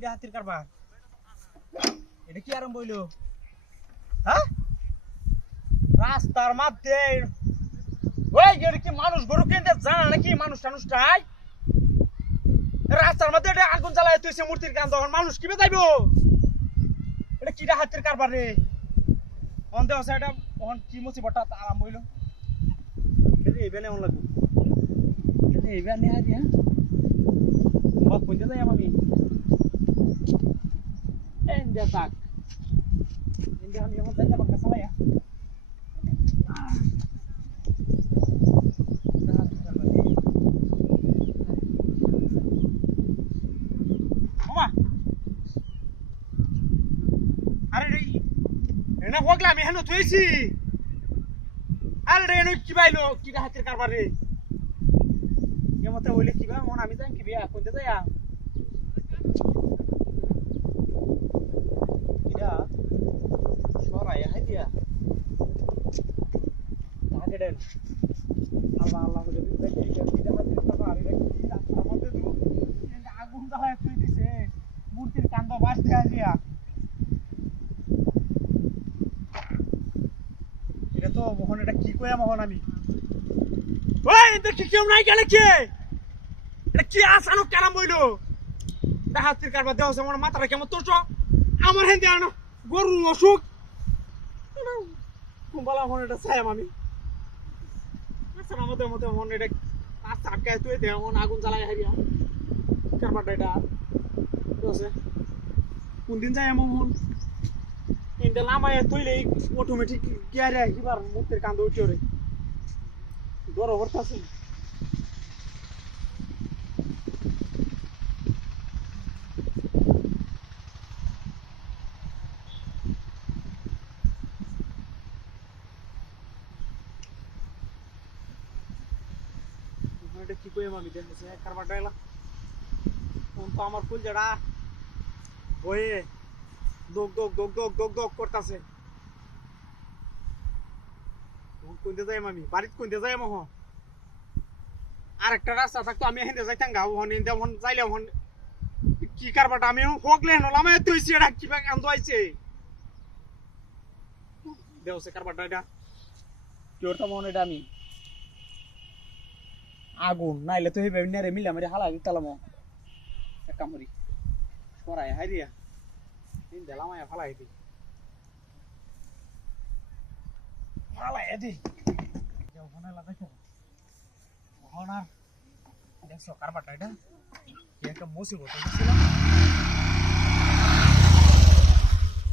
কিরা হাতির কারবার এটা কি আরম্ভ হইলো হ্যাঁ রাস্তার মধ্যে ওই গেলে কি মানুষ গরু কিনতে জানা নাকি মানুষ টানুষটাই রাস্তার মধ্যে এটা আগুন জ্বালায় তুইছে মূর্তির কান তখন মানুষ কিভাবে যাইবো এটা কিরা হাতির কারবার রে অন্ধে আছে এটা তখন কি মুসিবতটা আরম্ভ হইলো এটা এইবেনে অন লাগবে এটা এইবেনে আদি হ্যাঁ বাপ কোনটা যাই আমি এন্ডা তাক এন্ডা আমি এখন যাইতে বাকা চালায়া মামা আরে রে এনা হোগলা আমি হেন থইছি আরে রে এনো কি বাইলো কি হাতের কারবার রে এমতে হইলে কিবা মন আমি যাই কি বিয়া কোনতে যাইয়া কিরা সরাই হাইদিয়া টার্গেটেন আল্লাহ আল্লাহ বলে দেখি কিরা হাতের কারবার আরে রে রাস্তার মধ্যে দু আগুন জ্বালায় তুই দিছে মূর্তির কান্দ বাসতে আজিয়া এটা তো মোহন এটা কি কইয়া মোহন আমি ওই দেখি কেউ নাই গেলে কে এটা কি আসানো কেরাম বইলো হাতির কারবার দেওয়া আছে আমার মাথাটা কেমন তোর আমার হেন দেওয়া না গরু অসুখ কুম্বালা মনে এটা চাই আমি আচ্ছা আমাদের মধ্যে মনে এটা আচ্ছা আটকায় তুই দে মন আগুন জ্বালাই হারিয়া কারবারটা এটা আছে কোন দিন যায় এমন ইন্ডা লামায় তুইলে অটোমেটিক গিয়ারে কিবার মুখের কান্দ উঠে রে দর হরতাছে এটা কি কই আমি দেখতেছি কারবারটা এলা কোন তো আমার ফুল জড়া বয়ে দোক দোক দোক দোক দোক দোক করতেছে কোনতে যাই আমি বাড়িতে কোনতে যাই মহ আর একটা রাস্তা থাকতো আমি হেঁটে যাইতাম গা হন ইন্দা হন যাইলে হন কি কারবারটা আমি হোকলে হলাম তুইছি এটা কিবা কান্দ আইছে দেওছে কারবারটা এটা কি ওরটা মনে এটা আমি আগুন নাইলে তো হেবে নেরে মিলা মারি হালা দিতালাম একটা মরি সরাই হারিয়া দিন দিলাম ফালাই দি ফালাই দি ওখানে লাগাইতে ওখানে দেখছো কারবারটা এটা একটা মুসিবত হয়েছিল